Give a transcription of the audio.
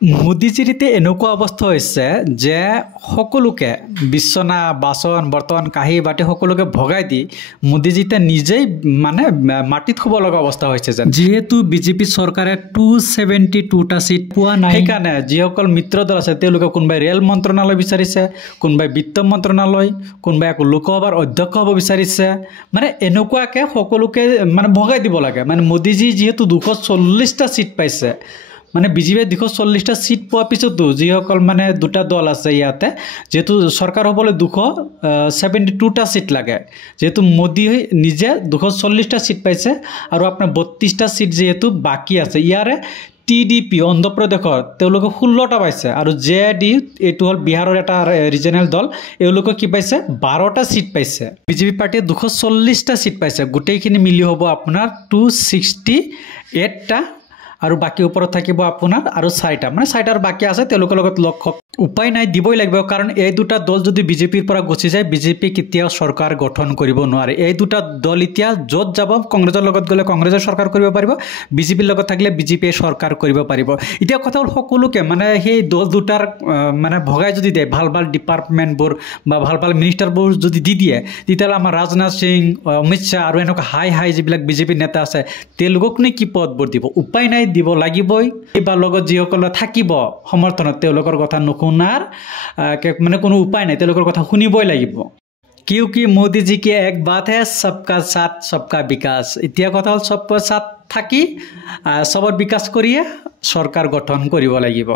মোদীজিতে এনেকুৱা অৱস্থা হৈছে যে সকলোকে বিছনা বাচন বৰ্তন কাঁহী বাটি সকলোকে ভগাই দি মোদীজিতে নিজেই মানে মাটিত শুব লগা অৱস্থা হৈছে যেন। যিহেতু বিজেপি চৰকাৰে 272টা সিট পোৱা নাই, সেইকাৰণে যিসকল মিত্ৰ দল আছে তেওঁলোকে কোনোবাই ৰেল মন্ত্ৰণালয় বিচাৰিছে, কোনোবাই বিত্ত মন্ত্ৰণালয়, কোনোবাই আকৌ লোকসভাৰ অধ্যক্ষ হ'ব বিচাৰিছে। মানে এনেকুৱাকৈ সকলোকে মানে ভগাই দিব লাগে। মানে মোদীজি যিহেতু 240টা সিট পাইছে, মানে বিজেপিয়ে 240টা সিট পোৱাৰ পিছতো যিসকল মানে দুটা দল আছে ইয়াতে, যেহেতু চৰকাৰ হ'বলৈ 272টা সিট লাগে, যেহেতু মোদী নিজে 240টা সিট পাইছে আৰু আপোনাৰ 32টা সিট যিহেতু বাকী আছে। ইয়াৰে টিডিপি অন্ধ্ৰপ্ৰদেশৰ তেওঁলোকে 16টা পাইছে আৰু জেডি এইটো হ'ল বিহাৰৰ এটা ৰিজনেল দল, এওঁলোকে কি পাইছে 12টা সিট পাইছে। বিজেপি পাৰ্টিয়ে 240টা সিট পাইছে, গোটেইখিনি মিলি হ'ব আপোনাৰ 268টা আৰু বাকী ওপৰত থাকিব আপোনাৰ আৰু 4টা, মানে 4টাৰ বাকী আছে, তেওঁলোকৰ লগত লগ উপায় নাই, দিবই লাগিব। কাৰণ এই দুটা দল যদি বিজেপিৰ পৰা গুচি যায় বিজেপি কেতিয়াও চৰকাৰ গঠন কৰিব নোৱাৰে। এই দুটা দল এতিয়া য'ত যাব, কংগ্ৰেছৰ লগত গ'লে কংগ্ৰেছে চৰকাৰ কৰিব পাৰিব, বিজেপিৰ লগত থাকিলে বিজেপিয়ে চৰকাৰ কৰিব পাৰিব। এতিয়া কথা হ'ল সকলোকে মানে সেই দল দুটাৰ মানে ভগাই যদি দিয়ে, ভাল ভাল ডিপাৰ্টমেণ্টবোৰ বা ভাল ভাল মিনিষ্টাৰবোৰ যদি দি দিয়ে, তেতিয়াহ'লে আমাৰ ৰাজনাথ সিং, অমিত শ্বাহ আৰু এনেকুৱা হাই যিবিলাক বিজেপিৰ নেতা আছে তেওঁলোকক নে কি পদবোৰ দিব? উপায় নাই, দিব লাগিবই। বা লগত যিসকলে থাকিব সমৰ্থনত তেওঁলোকৰ কথা নুশুনাৰ মানে কোনো উপায় নাই, তেওঁলোকৰ কথা শুনিবই লাগিব। क्योंकि मोदी जी की एक बात है, सबका साथ सबका विकास। এতিয়া কথা হ'ল सबका साथ থাকি সবৰ বিকাশ কৰিয়ে চৰকাৰ গঠন কৰিব লাগিব।